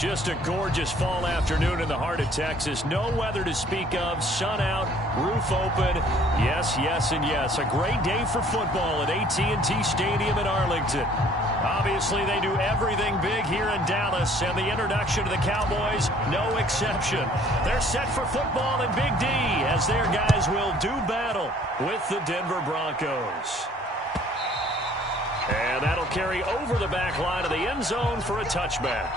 Just a gorgeous fall afternoon in the heart of Texas. No weather to speak of. Sun out, roof open. Yes, yes, and yes. A great day for football at AT&T Stadium in Arlington. Obviously, they do everything big here in Dallas, and the introduction to the Cowboys, no exception. They're set for football in Big D as their guys will do battle with the Denver Broncos. And that'll carry over the back line of the end zone for a touchback.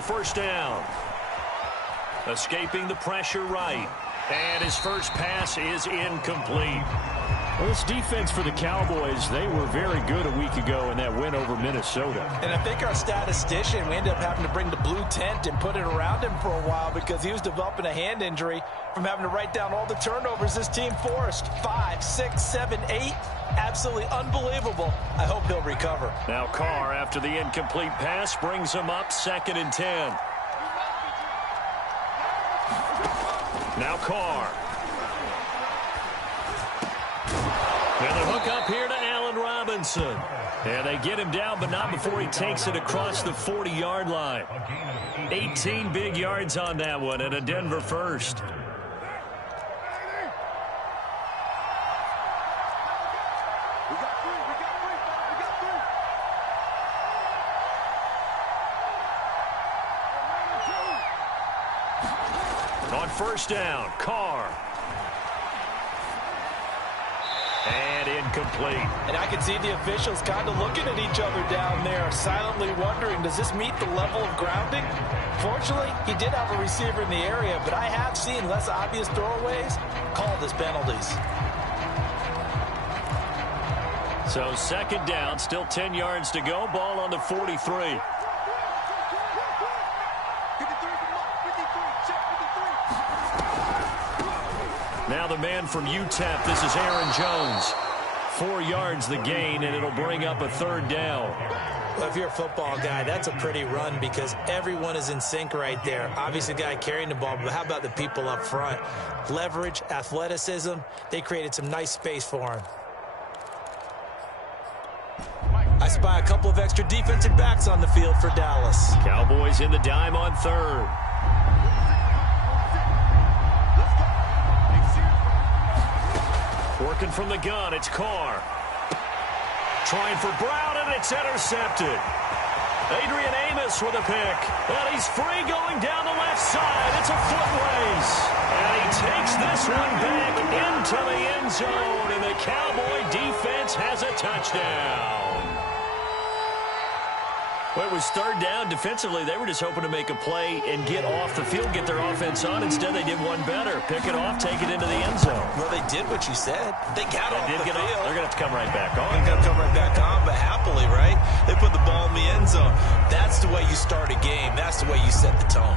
First down. Escaping the pressure right. And his first pass is incomplete. Well, this defense for the Cowboys, they were very good a week ago in that win over Minnesota. And I think our statistician, we ended up having to bring the blue tent and put it around him for a while because he was developing a hand injury from having to write down all the turnovers this team forced. 5, 6, 7, 8. Absolutely unbelievable. I hope he'll recover. Now Carr, after the incomplete pass, brings him up 2nd and 10. Now Carr. And the hook up here to Allen Robinson. And they get him down, but not before he takes it across the 40-yard line. 18 big yards on that one, and a Denver first. On first down, Carr. And incomplete. And I can see the officials kind of looking at each other down there, silently wondering, does this meet the level of grounding? Fortunately, he did have a receiver in the area, but I have seen less obvious throwaways called as penalties. So 2nd down, still 10 yards to go, ball on the 43. Now the man from UTEP, this is Aaron Jones. 4 yards the gain, and it'll bring up a 3rd down. Well, if you're a football guy, that's a pretty run because everyone is in sync right there. Obviously, the guy carrying the ball, but how about the people up front? Leverage, athleticism, they created some nice space for him. I spy a couple of extra defensive backs on the field for Dallas. Cowboys in the dime on 3rd. Working from the gun, it's Carr. Trying for Brown, and it's intercepted. Adrian Amos with a pick. And he's free going down the left side. It's a foot race. And he takes this one back into the end zone, and the Cowboy defense has a touchdown. Well, it was 3rd down. Defensively, they were just hoping to make a play and get off the field, get their offense on. Instead, they did one better. Pick it off, take it into the end zone. Well, they did what you said. They got off the field. They're going to have to come right back on. They're going to come right back on, but happily, right? They put the ball in the end zone. That's the way you start a game. That's the way you set the tone.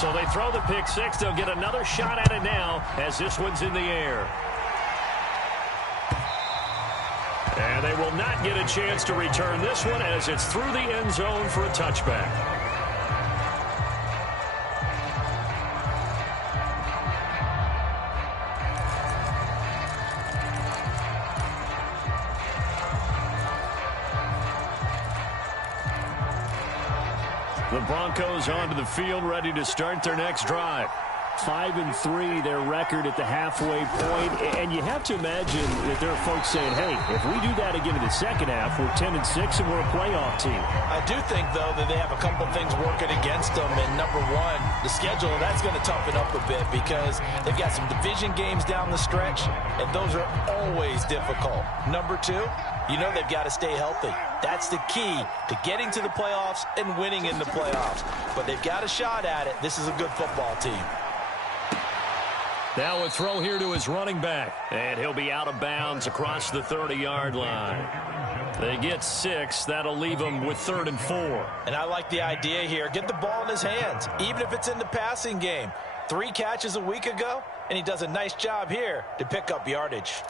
So they throw the pick six. They'll get another shot at it now as this one's in the air. And they will not get a chance to return this one as it's through the end zone for a touchback. The Broncos onto the field, ready to start their next drive. 5-3, their record at the halfway point. And you have to imagine that there are folks saying, hey, if we do that again in the second half, we're 10-6 and we're a playoff team. I do think, though, that they have a couple things working against them. And number one, the schedule, that's going to toughen up a bit because they've got some division games down the stretch, and those are always difficult. Number two, you know they've got to stay healthy. That's the key to getting to the playoffs and winning in the playoffs. But they've got a shot at it. This is a good football team. Now a throw here to his running back. And he'll be out of bounds across the 30-yard line. They get 6. That'll leave him with 3rd and 4. And I like the idea here. Get the ball in his hands, even if it's in the passing game. 3 catches a week ago, and he does a nice job here to pick up yardage.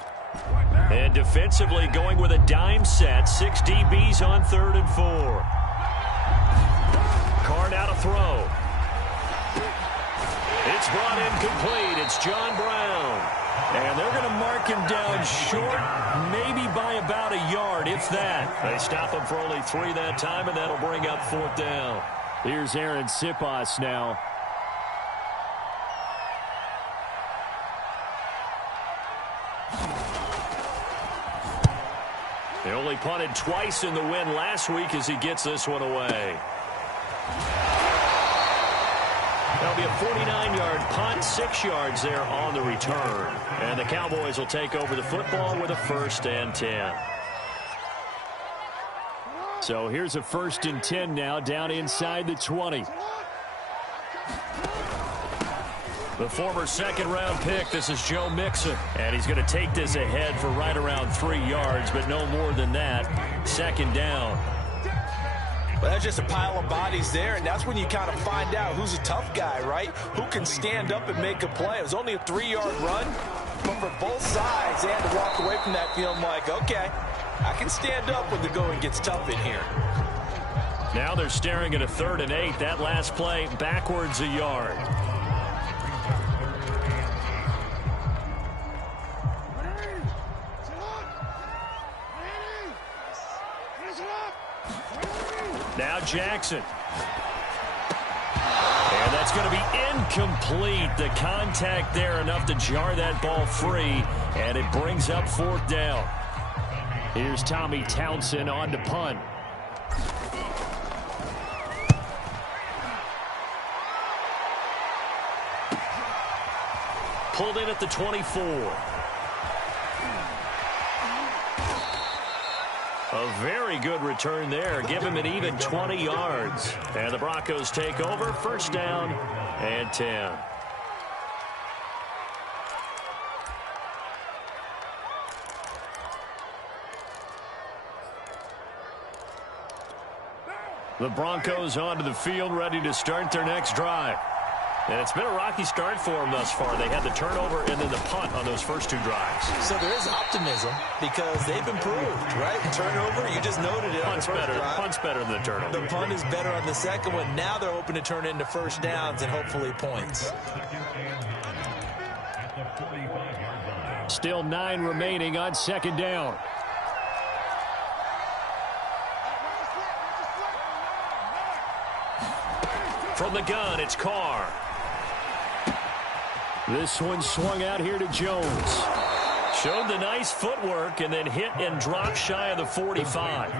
And defensively going with a dime set. 6 DBs on 3rd and 4. Card out a throw. It's brought in complete. It's John Brown. And they're going to mark him down short, maybe by about a yard, if that. They stop him for only 3 that time, and that'll bring up 4th down. Here's Aaron Sipas now. They only punted twice in the win last week as he gets this one away. That'll be a 49-yard punt, 6 yards there on the return. And the Cowboys will take over the football with a 1st and 10. So here's a 1st and 10 now down inside the 20. The former 2nd-round pick, this is Joe Mixon. And he's going to take this ahead for right around 3 yards, but no more than that. 2nd down. But that's just a pile of bodies there, and that's when you kind of find out who's a tough guy, right? Who can stand up and make a play. It was only a 3-yard run, but for both sides, they had to walk away from that feeling like, okay, I can stand up when the going gets tough in here. Now they're staring at a 3rd and 8. That last play backwards a yard. Now Jackson. And that's going to be incomplete. The contact there enough to jar that ball free, and it brings up 4th down. Here's Tommy Townsend on to punt. Pulled in at the 24. A very good return there. Give him an even 20 yards. And the Broncos take over. 1st down and 10. The Broncos onto the field, ready to start their next drive. And it's been a rocky start for them thus far. They had the turnover and then the punt on those first 2 drives. So there is optimism because they've improved, right? Turnover, you just noted it. Punt's better than the turnover. The punt is better on the second one. Now they're hoping to turn into 1st downs and hopefully points. Still 9 remaining on 2nd down. From the gun, it's Carr. This one swung out here to Jones. Showed the nice footwork and then hit and dropped shy of the 45.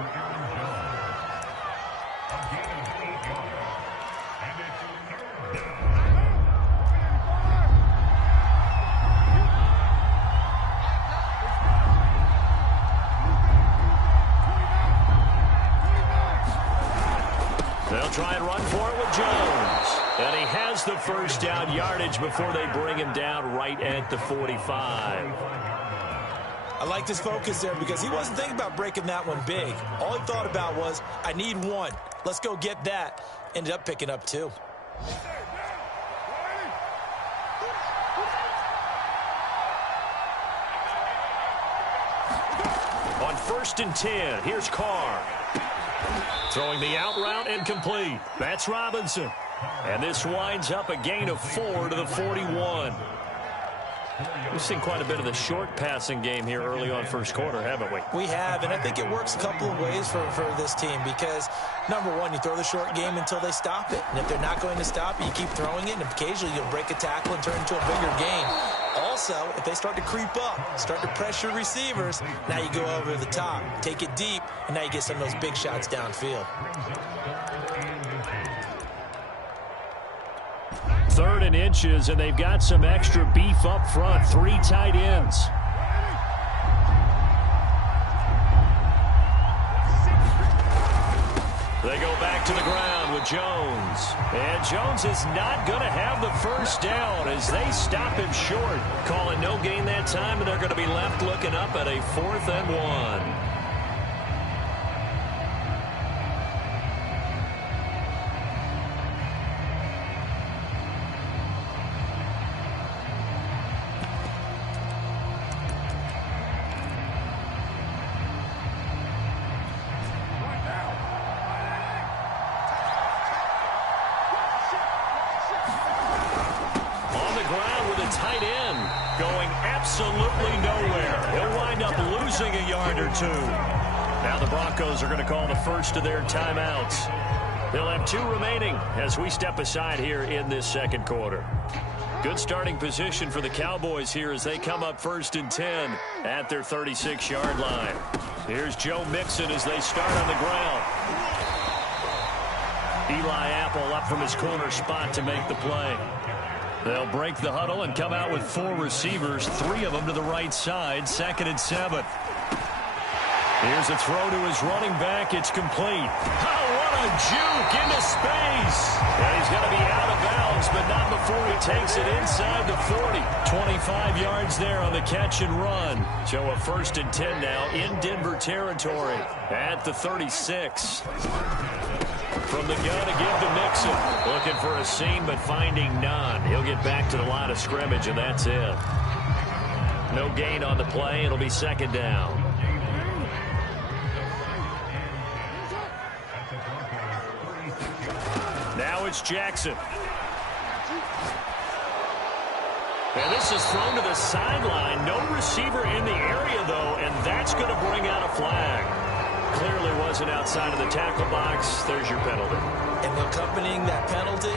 They'll try and run for it with Jones. And he has the 1st down yardage before they bring him down right at the 45. I liked his focus there because he wasn't thinking about breaking that one big. All he thought about was, I need 1. Let's go get that. Ended up picking up 2. On 1st and 10, here's Carr. Throwing the out route and complete. That's Robinson. And this winds up a gain of 4 to the 41. We've seen quite a bit of the short passing game here early on 1st quarter, haven't we? We have, and I think it works a couple of ways for this team because, number one, you throw the short game until they stop it. And if they're not going to stop it, you keep throwing it, and occasionally you'll break a tackle and turn it into a bigger gain. Also, if they start to creep up, start to pressure receivers, now you go over the top, take it deep, and now you get some of those big shots downfield. 3rd and inches, and they've got some extra beef up front. 3 tight ends. They go back to the ground with with Jones. And Jones is not going to have the first down as they stop him short. Calling no gain that time, and they're going to be left looking up at a 4th and 1. Tight end going absolutely nowhere. He'll wind up losing a yard or 2. Now the Broncos are going to call the first of their timeouts. They'll have 2 remaining as we step aside here in this second quarter. Good starting position for the Cowboys here as they come up 1st and 10 at their 36-yard line. Here's Joe Mixon as they start on the ground. Eli Apple up from his corner spot to make the play. They'll break the huddle and come out with 4 receivers, 3 of them to the right side, 2nd and 7. Here's a throw to his running back. It's complete. Oh, what a juke into space. And he's going to be out of bounds, but not before he takes it inside the 40. 25 yards there on the catch and run. So a 1st and 10 now in Denver territory at the 36. From the gun to give to Mixon. Looking for a seam, but finding none. He'll get back to the line of scrimmage, and that's it. No gain on the play. It'll be 2nd down. Now it's Jackson. And this is thrown to the sideline. No receiver in the area, though, and that's going to bring out a flag. Clearly wasn't outside of the tackle box. There's your penalty. And accompanying that penalty,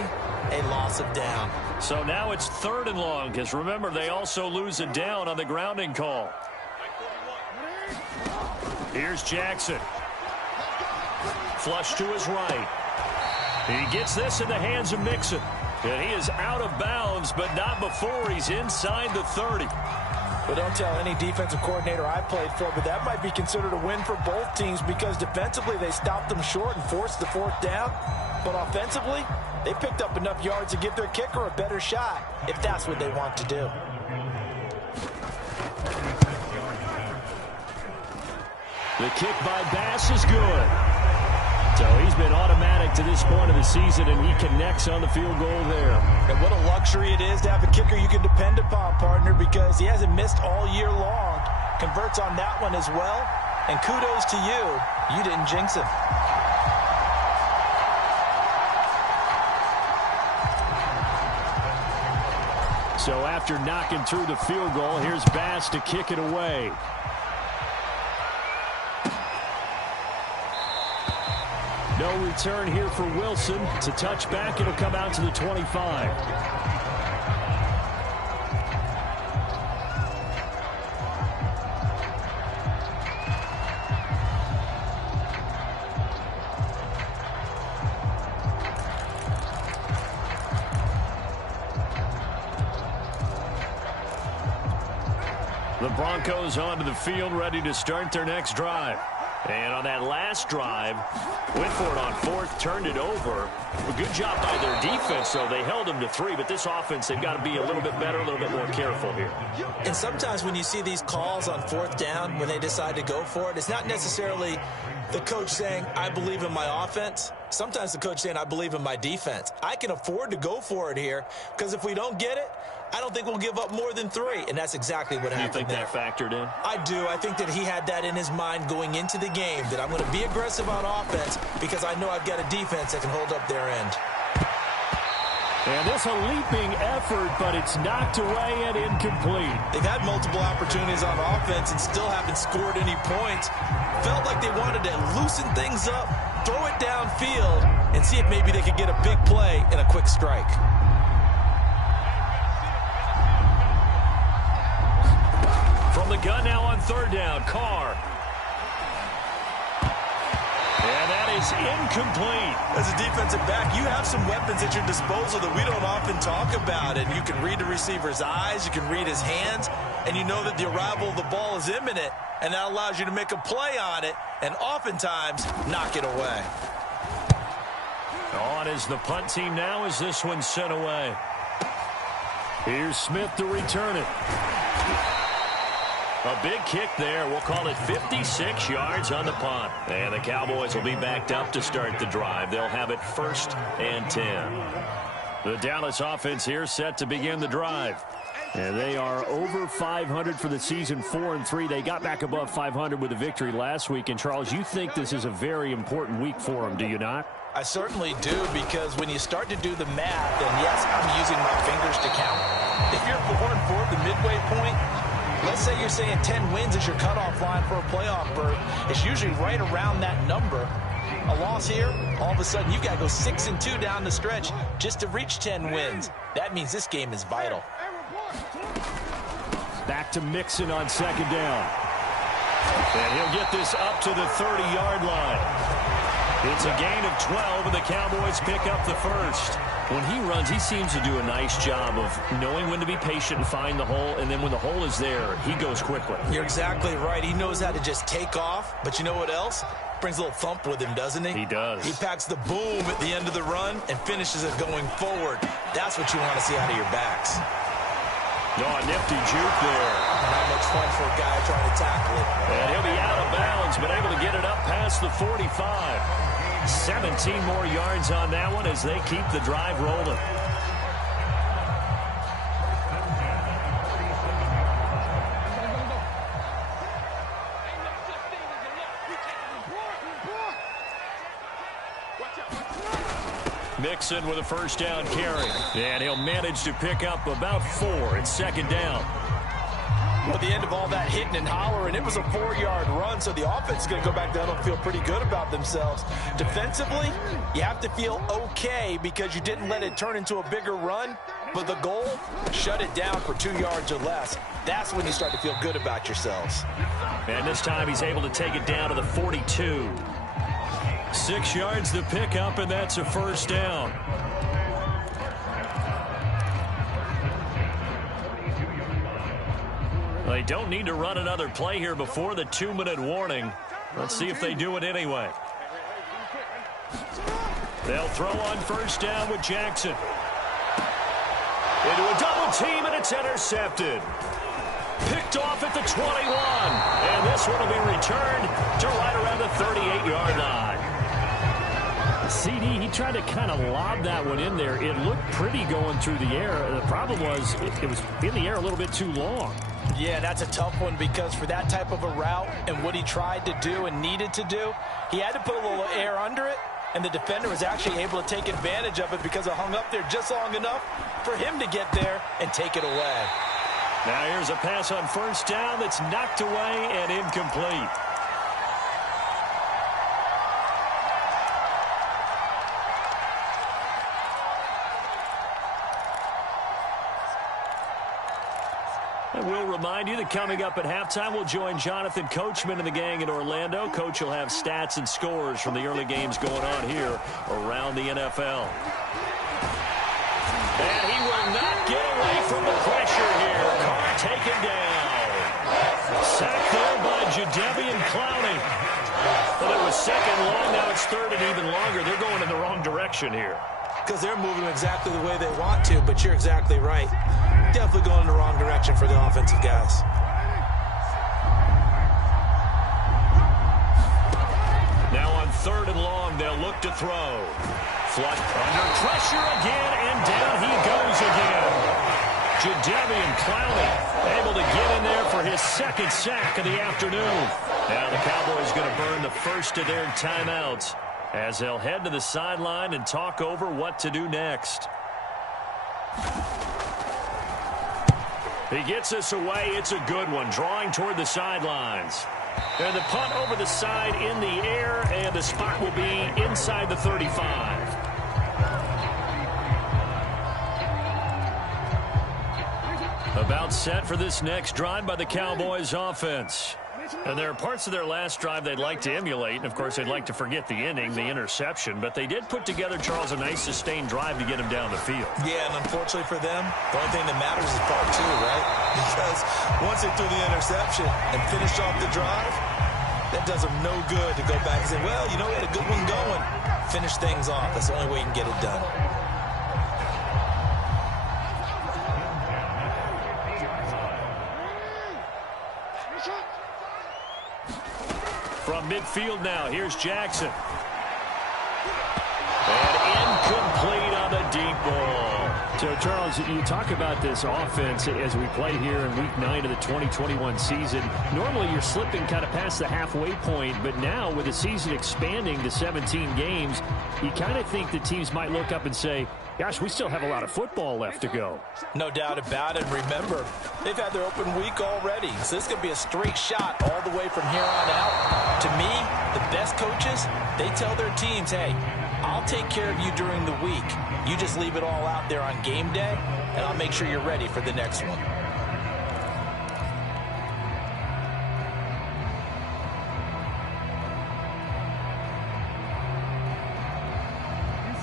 a loss of down. So now it's 3rd and long, because remember, they also lose a down on the grounding call. Here's Jackson. Flush to his right. He gets this in the hands of Mixon. And he is out of bounds, but not before he's inside the 30. But don't tell any defensive coordinator I played for, but that might be considered a win for both teams because defensively they stopped them short and forced the 4th down. But offensively, they picked up enough yards to give their kicker a better shot if that's what they want to do. The kick by Bass is good. So he's been automatic to this point of the season, and he connects on the field goal there. And what a luxury it is to have a kicker you can depend upon, partner, because he hasn't missed all year long. Converts on that one as well. And kudos to you. You didn't jinx him. So after knocking through the field goal, here's Bass to kick it away. No return here for Wilson. It's a touchback. It'll come out to the 25. The Broncos onto the field, ready to start their next drive. And on that last drive, went for it on 4th, turned it over. A good job by their defense, though. They held them to 3, but this offense, they've got to be a little bit better, a little bit more careful here. And sometimes when you see these calls on 4th down, when they decide to go for it, it's not necessarily the coach saying, I believe in my offense. Sometimes the coach saying, I believe in my defense. I can afford to go for it here, because if we don't get it, I don't think we'll give up more than 3, and that's exactly what happened. You think that factored in? I do. I think that he had that in his mind going into the game, that I'm going to be aggressive on offense because I know I've got a defense that can hold up their end. And this a leaping effort, but it's knocked away and incomplete. They've had multiple opportunities on offense and still haven't scored any points. Felt like they wanted to loosen things up, throw it downfield, and see if maybe they could get a big play and a quick strike. From the gun now on 3rd down, Carr. And that is incomplete. As a defensive back, you have some weapons at your disposal that we don't often talk about. And you can read the receiver's eyes, you can read his hands, and you know that the arrival of the ball is imminent, and that allows you to make a play on it and oftentimes knock it away. On as the punt team now as this one sent away. Here's Smith to return it. A big kick there. We'll call it 56 yards on the punt. And the Cowboys will be backed up to start the drive. They'll have it 1st and 10. The Dallas offense here set to begin the drive. And they are over 500 for the season, 4-3. They got back above 500 with a victory last week. And, Charles, you think this is a very important week for them, do you not? I certainly do, because when you start to do the math, and yes, I'm using my fingers to count. If you're 4-4 at the midway point, let's say you're saying 10 wins is your cutoff line for a playoff berth. It's usually right around that number. A loss here, all of a sudden you've got to go 6-2 down the stretch just to reach 10 wins. That means this game is vital. Back to Mixon on 2nd down. And he'll get this up to the 30-yard line. It's a gain of 12, and the Cowboys pick up the first. When he runs, he seems to do a nice job of knowing when to be patient and find the hole, and then when the hole is there, he goes quickly. You're exactly right. He knows how to just take off, but you know what else? Brings a little thump with him, doesn't he? He does. He packs the boom at the end of the run and finishes it going forward. That's what you want to see out of your backs. Oh, nifty juke there. Not much fun for a guy trying to tackle it. And he'll be out of bounds, but able to get it up past the 45. 17 more yards on that one as they keep the drive rolling. Mixon with a 1st down carry. And he'll manage to pick up about 4. It's 2nd down. At the end of all that hitting and hollering, it was a 4-yard run, so the offense is going to go back down and feel pretty good about themselves. Defensively, you have to feel okay because you didn't let it turn into a bigger run, but the goal, shut it down for 2 yards or less. That's when you start to feel good about yourselves. And this time he's able to take it down to the 42. 6 yards to pick up, and that's a 1st down. They don't need to run another play here before the 2-minute warning. Let's see if they do it anyway. They'll throw on 1st down with Jackson. Into a double team, and it's intercepted. Picked off at the 21. And this one will be returned to right around the 38-yard line. CD, he tried to kind of lob that one in there. It looked pretty going through the air. The problem was it was in the air a little bit too long. Yeah, that's a tough one because for that type of a route and what he tried to do and needed to do, he had to put a little air under it, and the defender was actually able to take advantage of it because it hung up there just long enough for him to get there and take it away. Now here's a pass on 1st down that's knocked away and incomplete. And we'll remind you that coming up at halftime, we'll join Jonathan Coachman and the gang in Orlando. Coach will have stats and scores from the early games going on here around the NFL. And he will not get away from the pressure here. Carr taken down. Sacked there by Jadeveon Clowney. Well, it was 2nd long. Now it's 3rd and even longer. They're going in the wrong direction here. Because they're moving exactly the way they want to, but you're exactly right. Definitely going in the wrong direction for the offensive guys. Now on 3rd and long, they'll look to throw. Flush under pressure again, and down he goes again. Jadeveon Clowney able to get in there for his 2nd sack of the afternoon. Now the Cowboys going to burn the first of their timeouts as they'll head to the sideline and talk over what to do next. He gets us away. It's a good one, drawing toward the sidelines. And the punt over the side in the air, and the spot will be inside the 35. About set for this next drive by the Cowboys offense. And there are parts of their last drive they'd like to emulate. And, of course, they'd like to forget the inning, the interception. But they did put together, Charles, a nice sustained drive to get him down the field. Yeah, and unfortunately for them, the only thing that matters is part 2, right? Because once they threw the interception and finished off the drive, That does them no good to go back and say, well, you know, we had a good one going. Finish things off. That's the only way you can get it done. From midfield now, here's Jackson. And incomplete on the deep ball. So, Charles, you talk about this offense as we play here in Week 9 of the 2021 season. Normally, you're slipping kind of past the halfway point, but now with the season expanding to 17 games, you kind of think the teams might look up and say, gosh, we still have a lot of football left to go. No doubt about it. Remember, they've had their open week already, so this could be a straight shot all the way from here on out. To me, the best coaches, they tell their teams, hey, I'll take care of you during the week. You just leave it all out there on game day, and I'll make sure you're ready for the next one.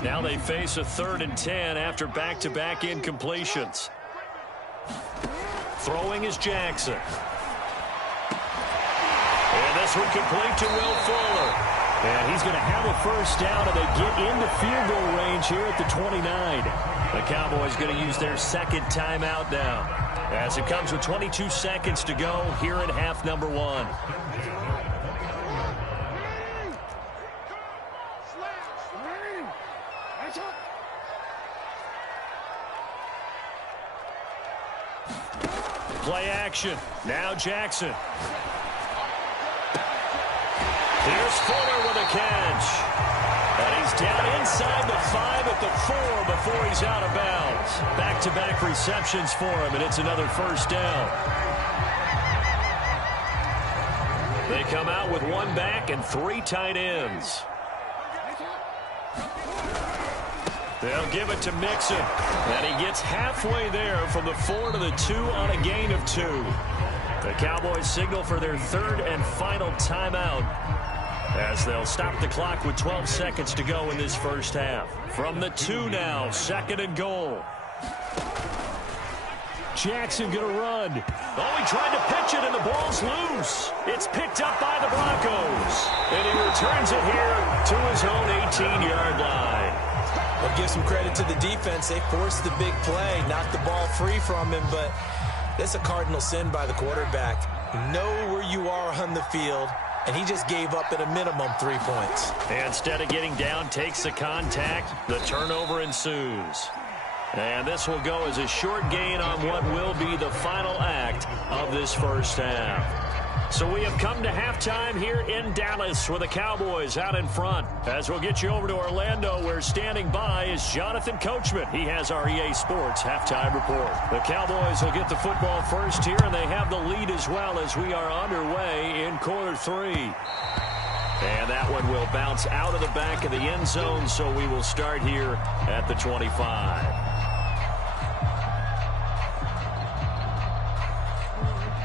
Now they face a 3rd and 10 after back-to-back incompletions. Throwing is Jackson. And this one complete to Will Fuller. And he's going to have a first down, and they get into field goal range here at the 29. The Cowboys going to use their second timeout now, as it comes with 22 seconds to go here in half number 1. Play action. Now Jackson. Here's Fuller with a catch. And he's down inside the 5 at the 4 before he's out of bounds. Back-to-back receptions for him, and it's another first down. They come out with 1 back and 3 tight ends. They'll give it to Mixon. And he gets halfway there from the 4 to the 2 on a gain of 2. The Cowboys signal for their 3rd and final timeout, as they'll stop the clock with 12 seconds to go in this first half. From the 2 now, 2nd and goal. Jackson going to run. Oh, he tried to pitch it, and the ball's loose. It's picked up by the Broncos. And he returns it here to his own 18-yard line. Well, give some credit to the defense. They forced the big play, knocked the ball free from him, but that's a cardinal sin by the quarterback. Know where you are on the field, and he just gave up at a minimum 3 points. And instead of getting down, takes the contact. The turnover ensues. And this will go as a short gain on what will be the final act of this first half. So we have come to halftime here in Dallas with the Cowboys out in front. As we'll get you over to Orlando, where standing by is Jonathan Coachman. He has our EA Sports halftime report. The Cowboys will get the football first here, and they have the lead as well as we are underway in quarter 3. And that one will bounce out of the back of the end zone, so we will start here at the 25.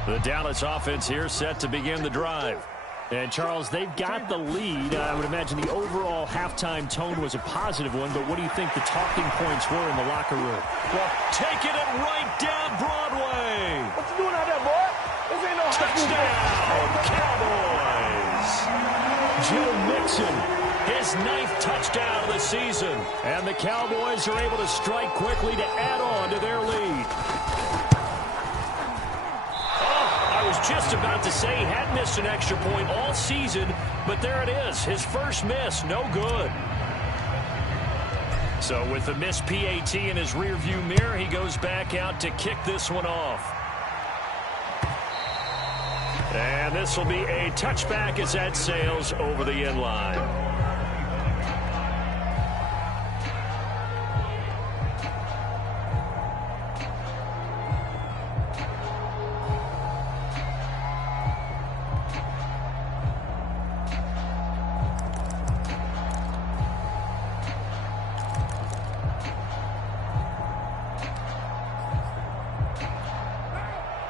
The Dallas offense here set to begin the drive. And, Charles, they've got the lead. I would imagine the overall halftime tone was a positive one, but what do you think the talking points were in the locker room? Well, taking it right down Broadway. What you doing out there, boy? This ain't no Touchdown, Cowboys. Joe Mixon, his 9th touchdown of the season. And the Cowboys are able to strike quickly to add on to their lead. Just about to say he had missed an extra point all season, but there it is, his first miss, no good. So with the missed PAT in his rearview mirror, he goes back out to kick this one off. And this will be a touchback as that sails over the end line.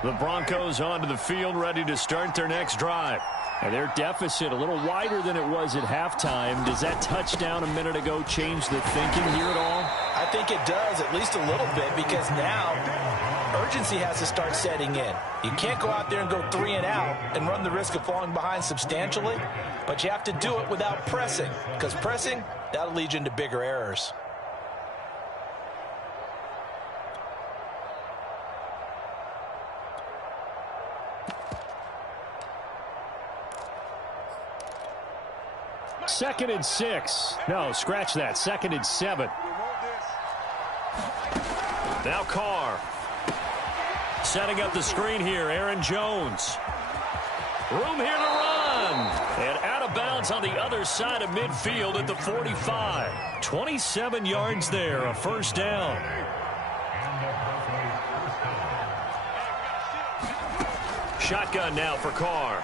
The Broncos onto the field, ready to start their next drive. And their deficit a little wider than it was at halftime. Does that touchdown a minute ago change the thinking here at all? I think it does, at least a little bit, because now urgency has to start setting in. You can't go out there and go 3 and out and run the risk of falling behind substantially, but you have to do it without pressing, because pressing, that'll lead you into bigger errors. Second and 6. No, scratch that. Second and 7. Now Carr. Setting up the screen here, Aaron Jones. Room here to run. And out of bounds on the other side of midfield at the 45. 27 yards there, a first down. Shotgun now for Carr.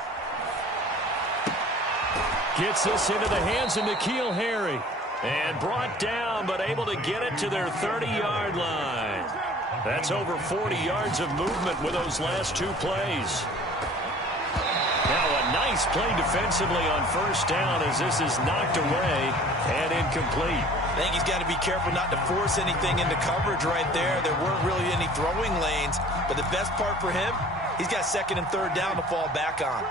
Gets this into the hands of N'Keal Harry. And brought down, but able to get it to their 30-yard line. That's over 40 yards of movement with those last 2 plays. Now a nice play defensively on first down as this is knocked away and incomplete. I think he's got to be careful not to force anything into coverage right there. There weren't really any throwing lanes, but the best part for him, he's got second and third down to fall back on.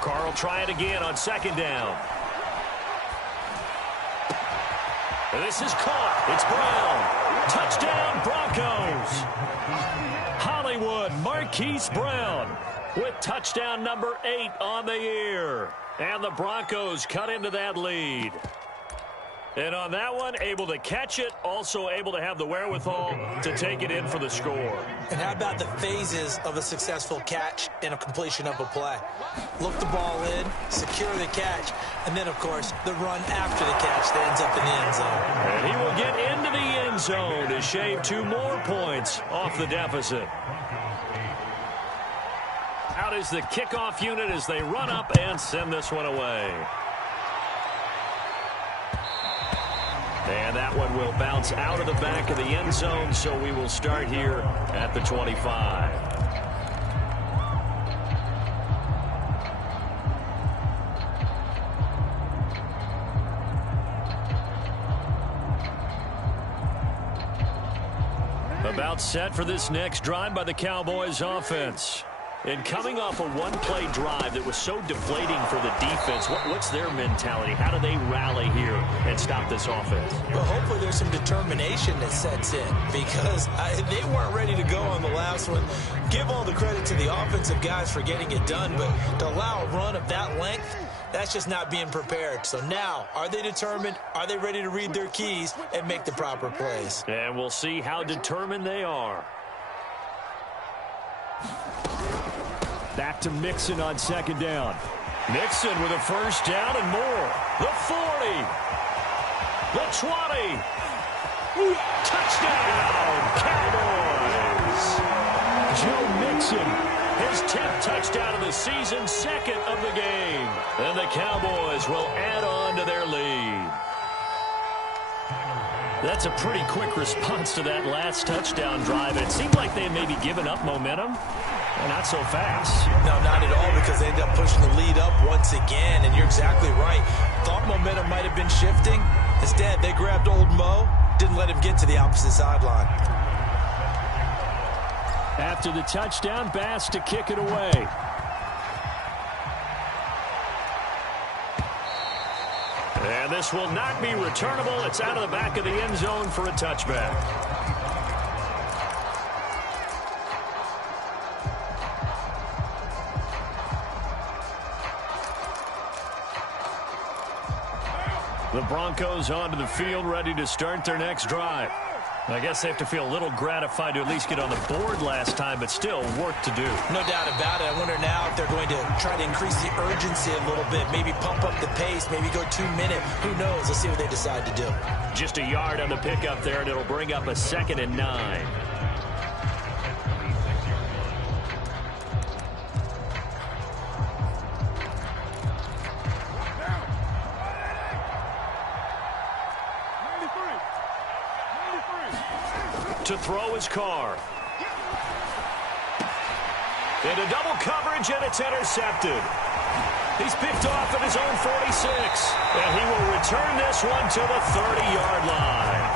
Carr will try it again on second down. This is caught. It's Brown. Touchdown, Broncos. Hollywood, Marquise Brown with touchdown number 8 on the year. And the Broncos cut into that lead. And on that one, able to catch it, also able to have the wherewithal to take it in for the score. And how about the phases of a successful catch and a completion of a play? Look the ball in, secure the catch, and then, of course, the run after the catch that ends up in the end zone. And he will get into the end zone to shave 2 more points off the deficit. Out is the kickoff unit as they run up and send this one away. And that one will bounce out of the back of the end zone, so we will start here at the 25. About set for this next drive by the Cowboys offense. And coming off a one-play drive that was so deflating for the defense, what's their mentality? How do they rally here and stop this offense? Well, hopefully there's some determination that sets in, because they weren't ready to go on the last one. Give all the credit to the offensive guys for getting it done, but to allow a run of that length, that's just not being prepared. So now, are they determined? Are they ready to read their keys and make the proper plays? And we'll see how determined they are. Back to Mixon on second down. Mixon with a first down and more. The 40. The 20. Touchdown, Cowboys. Joe Mixon, his 10th touchdown of the season, second of the game. And the Cowboys will add on to their lead. That's a pretty quick response to that last touchdown drive. It seemed like they had maybe given up momentum. Not so fast. No, not at all, because they ended up pushing the lead up once again, and you're exactly right. Thought momentum might have been shifting. Instead, they grabbed old Mo, didn't let him get to the opposite sideline. After the touchdown, Bass to kick it away. And this will not be returnable. It's out of the back of the end zone for a touchback. The Broncos onto the field, ready to start their next drive. I guess they have to feel a little gratified to at least get on the board last time, but still work to do. No doubt about it. I wonder now if they're going to try to increase the urgency a little bit, maybe pump up the pace, maybe go 2 minute. Who knows? Let's see what they decide to do. Just a yard on the pickup there, and it'll bring up a 2nd and 9. To throw his Carr. Into double coverage, and it's intercepted. He's picked off at his own 46. And he will return this one to the 30-yard line.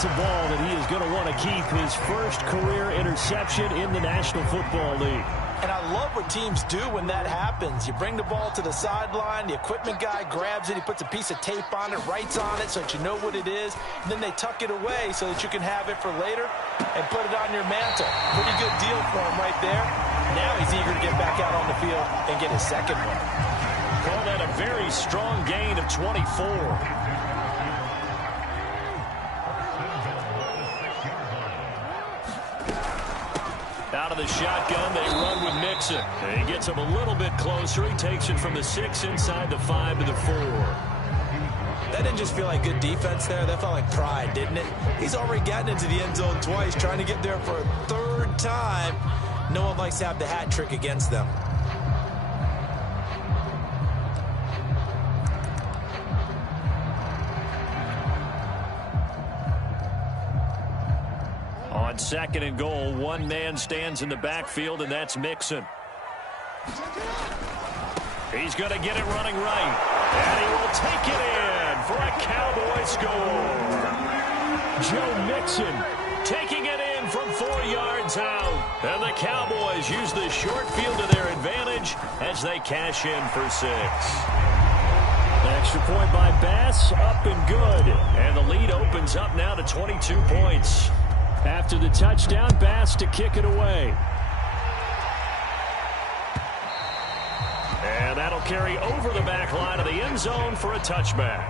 That's a ball that he is going to want to keep, his first career interception in the National Football League. And I love what teams do when that happens. You bring the ball to the sideline, the equipment guy grabs it, he puts a piece of tape on it, writes on it so that you know what it is, and then they tuck it away so that you can have it for later and put it on your mantle. Pretty good deal for him right there. Now he's eager to get back out on the field and get his second one. Call that a very strong gain of 24. Out of the shotgun, they run with Mixon. He gets him a little bit closer. He takes it from the 6 inside the 5 to the 4. That didn't just feel like good defense there. That felt like pride, didn't it? He's already gotten into the end zone twice, trying to get there for a third time. No one likes to have the hat trick against them. On 2nd and goal, one man stands in the backfield, and that's Mixon. He's going to get it running right, and he will take it in for a Cowboy score. Joe Mixon taking it in from 4 yards out, and the Cowboys use the short field to their advantage as they cash in for 6. Extra point by Bass, up and good, and the lead opens up now to 22 points. After the touchdown, Bass to kick it away. And that'll carry over the back line of the end zone for a touchback.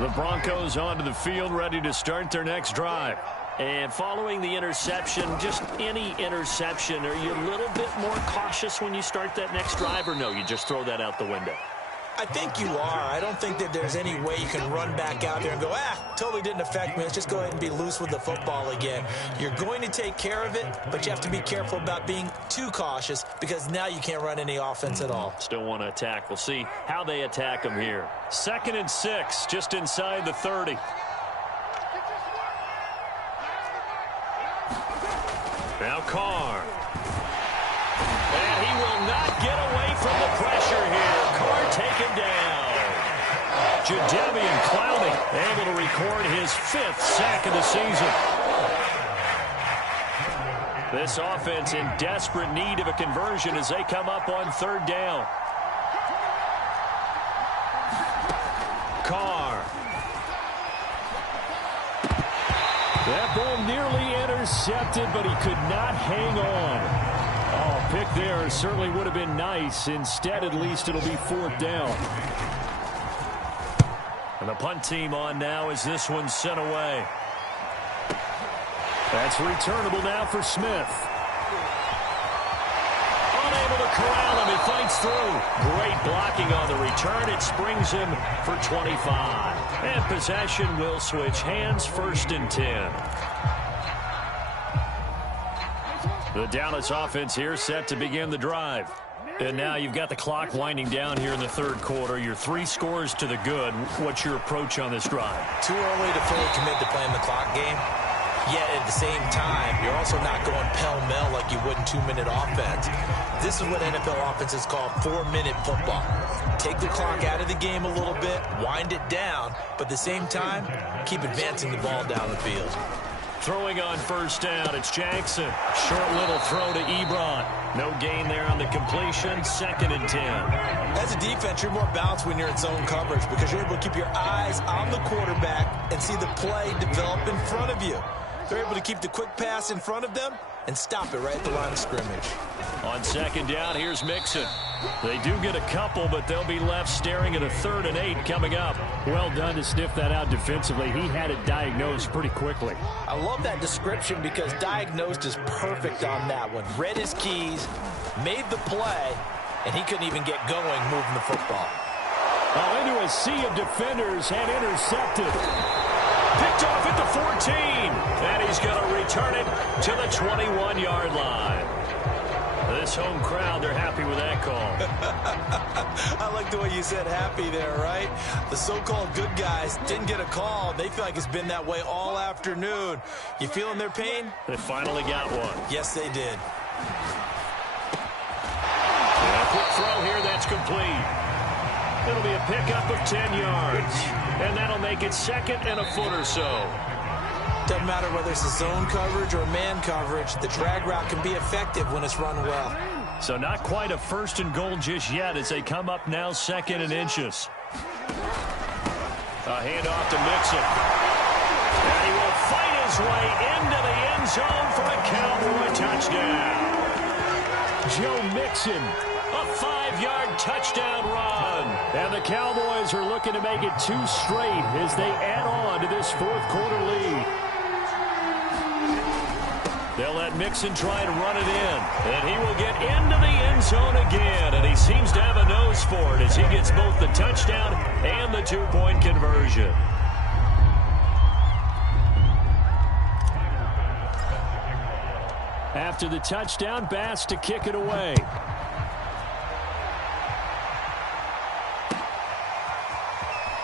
The Broncos onto the field, ready to start their next drive. And following the interception, just any interception, are you a little bit more cautious when you start that next drive, or no, you just throw that out the window? I think you are. I don't think that there's any way you can run back out there and go, totally didn't affect me. Let's just go ahead and be loose with the football again. You're going to take care of it, but you have to be careful about being too cautious because now you can't run any offense at all. Still want to attack. We'll see how they attack them here. 2nd and 6, just inside the 30. Now Carr. And he will not get away from the pressure here. Carr taken down. Jadeveon Clowney able to record his 5th sack of the season. This offense in desperate need of a conversion as they come up on 3rd down. Carr. That ball nearly intercepted, but he could not hang on. Oh, pick there certainly would have been nice. Instead, at least it'll be 4th down. And the punt team on now as this one's sent away. That's returnable now for Smith. Unable to corral him. He fights through. Great blocking on the return. It springs him for 25. And possession will switch hands, 1st and 10. The Dallas offense here set to begin the drive. And now you've got the clock winding down here in the 3rd quarter. You're 3 scores to the good. What's your approach on this drive? Too early to fully commit to playing the clock game. Yet at the same time, you're also not going pell-mell like you would in 2-minute offense. This is what NFL offenses call 4-minute football. Take the clock out of the game a little bit, wind it down, but at the same time, keep advancing the ball down the field. Throwing on 1st down, it's Jackson. Short little throw to Ebron. No gain there on the completion, 2nd and 10. As a defense, you're more balanced when you're in zone coverage because you're able to keep your eyes on the quarterback and see the play develop in front of you. They're able to keep the quick pass in front of them and stop it right at the line of scrimmage. On 2nd down, here's Mixon. They do get a couple, but they'll be left staring at a 3rd and 8 coming up. Well done to sniff that out defensively. He had it diagnosed pretty quickly. I love that description because diagnosed is perfect on that one. Read his keys, made the play, and he couldn't even get going moving the football. Oh, into a sea of defenders and intercepted. Picked off at the 14, and he's going to return it to the 21-yard line. This home crowd, they're happy with that call. I like the way you said happy there, right? The so-called good guys didn't get a call. They feel like it's been that way all afternoon. You feeling their pain? They finally got one. Yes, they did. A quick throw here, that's complete. It'll be a pickup of 10 yards. And that'll make it second and a foot or so. Doesn't matter whether it's a zone coverage or man coverage, the drag route can be effective when it's run well. So not quite a first and goal just yet as they come up now second and inches. A handoff to Mixon. And he will fight his way into the end zone for a Cowboy touchdown. Joe Mixon, a 5-yard touchdown run. And the Cowboys are looking to make it 2 straight as they add on to this fourth quarter lead. They'll let Mixon try to run it in. And he will get into the end zone again. And he seems to have a nose for it as he gets both the touchdown and the 2-point conversion. After the touchdown, Bass to kick it away.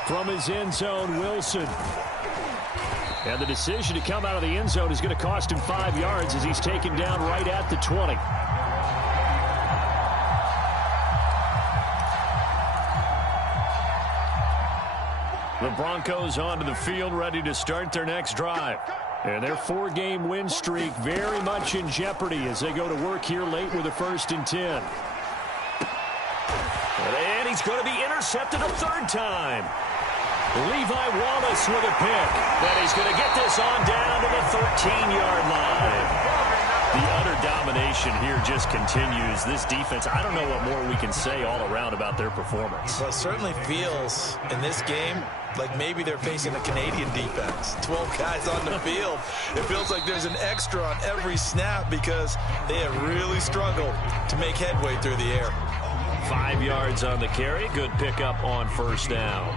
From his end zone, Wilson. And the decision to come out of the end zone is going to cost him 5 yards as he's taken down right at the 20. The Broncos onto the field, ready to start their next drive. And their 4-game win streak very much in jeopardy as they go to work here late with a 1st and 10. And he's going to be intercepted a 3rd time. Levi Wallace with a pick. And he's going to get this on down to the 13-yard line. The utter domination here just continues. This defense, I don't know what more we can say all around about their performance. Well, it certainly feels in this game like maybe they're facing a Canadian defense. 12 guys on the field. It feels like there's an extra on every snap because they have really struggled to make headway through the air. 5 yards on the carry. Good pickup on 1st down.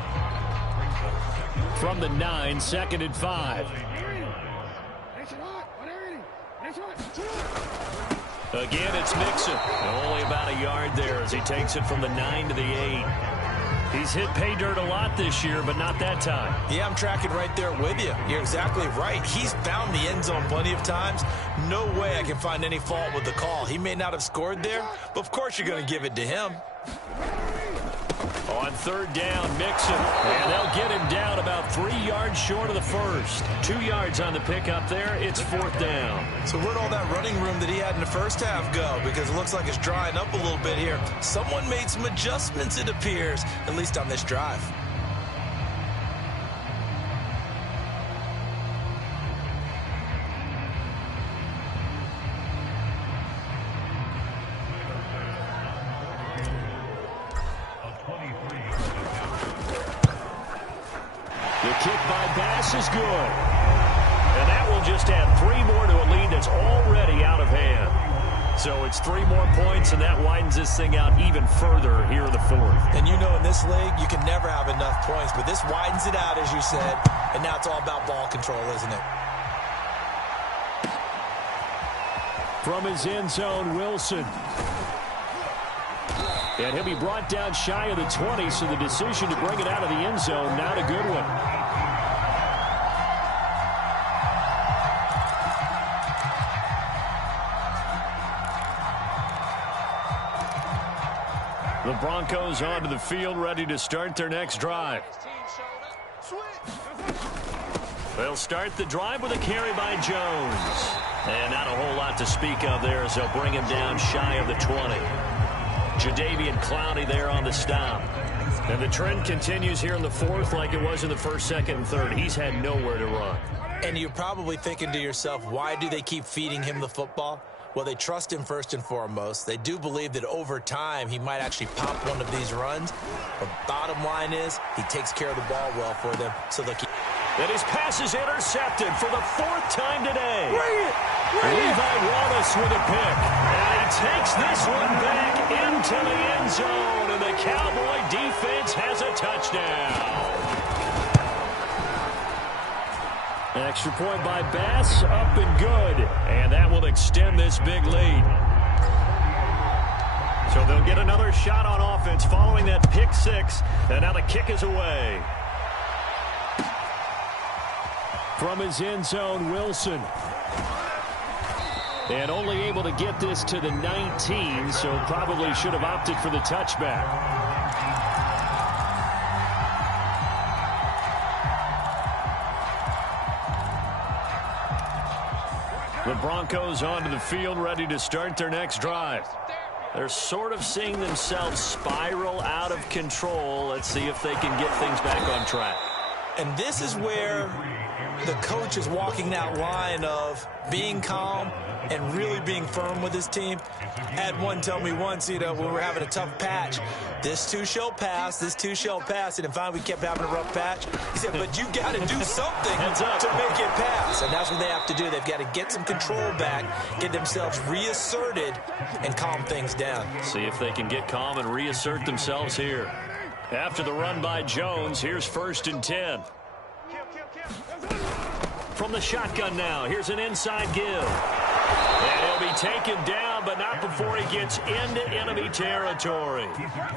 From the 9, 2nd and 5. Again, it's Mixon. Only about a yard there as he takes it from the 9 to the 8. He's hit pay dirt a lot this year, but not that time. Yeah, I'm tracking right there with you. You're exactly right. He's found the end zone plenty of times. No way I can find any fault with the call. He may not have scored there, but of course you're going to give it to him. On 3rd down, Mixon. And they'll get him down about 3 yards short of the 1st. 2 yards on the pickup there. It's 4th down. So where'd all that running room that he had in the first half go? Because it looks like it's drying up a little bit here. Someone made some adjustments, it appears, at least on this drive. The kick by Bass is good. And that will just add 3 more to a lead that's already out of hand. So it's 3 more points, and that widens this thing out even further here in the 4th. And you know in this league, you can never have enough points, but this widens it out, as you said, and now it's all about ball control, isn't it? From his end zone, Wilson. And he'll be brought down shy of the 20, so the decision to bring it out of the end zone, not a good one. The Broncos onto the field, ready to start their next drive. They'll start the drive with a carry by Jones. And not a whole lot to speak of there as they'll bring him down shy of the 20. Jadeveon Clowney there on the stop. And the trend continues here in the 4th like it was in the 1st, 2nd, and 3rd. He's had nowhere to run. And you're probably thinking to yourself, why do they keep feeding him the football? Well, they trust him first and foremost. They do believe that over time he might actually pop one of these runs. But bottom line is he takes care of the ball well for them. So they'll keep. And his pass is intercepted for the 4th time today. Levi Wallace with a pick. And he takes this one back into the end zone. And the Cowboy defense has a touchdown. Extra point by Bass, up and good. And that will extend this big lead. So they'll get another shot on offense following that pick six. And now the kick is away. From his end zone, Wilson. And only able to get this to the 19, so probably should have opted for the touchback. The Broncos onto the field, ready to start their next drive. They're sort of seeing themselves spiral out of control. Let's see if they can get things back on track. And this is where the coach is walking that line of being calm and really being firm with his team. Had one tell me once, when we were having a tough patch, this too shall pass, this too shall pass. And finally we kept having a rough patch. He said, but you got to do something to make it pass. And that's what they have to do. They've got to get some control back, get themselves reasserted, and calm things down. See if they can get calm and reassert themselves here. After the run by Jones, here's 1st and 10. From the shotgun now, here's an inside give. And he'll be taken down, but not before he gets into enemy territory.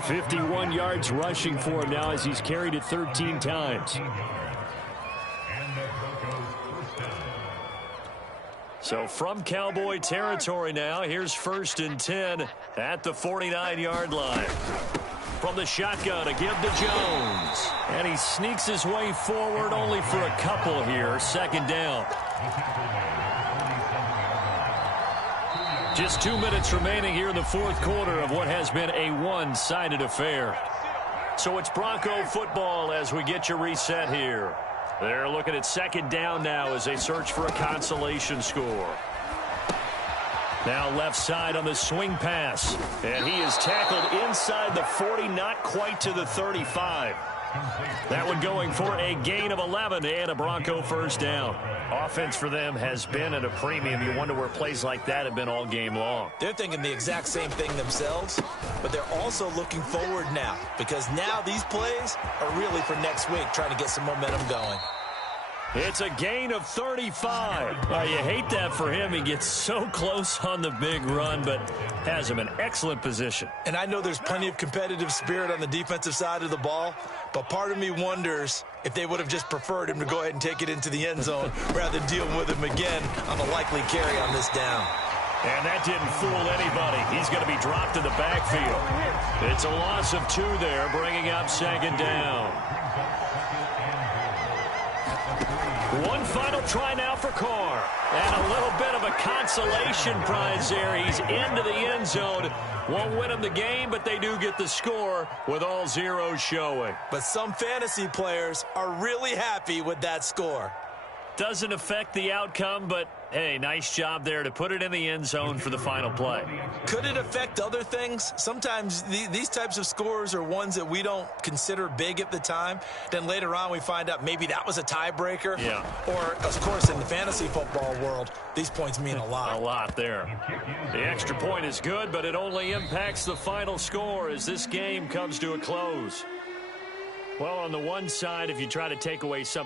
51 yards rushing for him now as he's carried it 13 times. So from Cowboy territory now, here's 1st and 10 at the 49-yard line. From the shotgun, a give to Jones. And he sneaks his way forward only for a couple here. 2nd down. Just 2 minutes remaining here in the 4th quarter of what has been a one-sided affair. So it's Bronco football as we get you reset here. They're looking at 2nd down now as they search for a consolation score. Now left side on the swing pass. And he is tackled inside the 40, not quite to the 35. That one going for a gain of 11 and a Bronco 1st down. Offense for them has been at a premium. You wonder where plays like that have been all game long. They're thinking the exact same thing themselves, but they're also looking forward now because now these plays are really for next week, trying to get some momentum going. It's a gain of 35. Well, you hate that for him. He gets so close on the big run, but has him in excellent position. And I know there's plenty of competitive spirit on the defensive side of the ball, but part of me wonders if they would have just preferred him to go ahead and take it into the end zone rather than deal with him again on the likely carry on this down. And that didn't fool anybody. He's going to be dropped in the backfield. It's a loss of 2 there, bringing up 2nd down. One final try now for Carr. And a little bit of a consolation prize there. He's into the end zone. Won't win them the game, but they do get the score with all zeros showing. But some fantasy players are really happy with that score. Doesn't affect the outcome, but hey, nice job there to put it in the end zone for the final play. Could it affect other things? Sometimes these types of scores are ones that we don't consider big at the time. Then later on we find out maybe that was a tiebreaker. Yeah. Or, of course, in the fantasy football world, these points mean a lot. A lot there. The extra point is good, but it only impacts the final score as this game comes to a close. Well, on the one side, if you try to take away something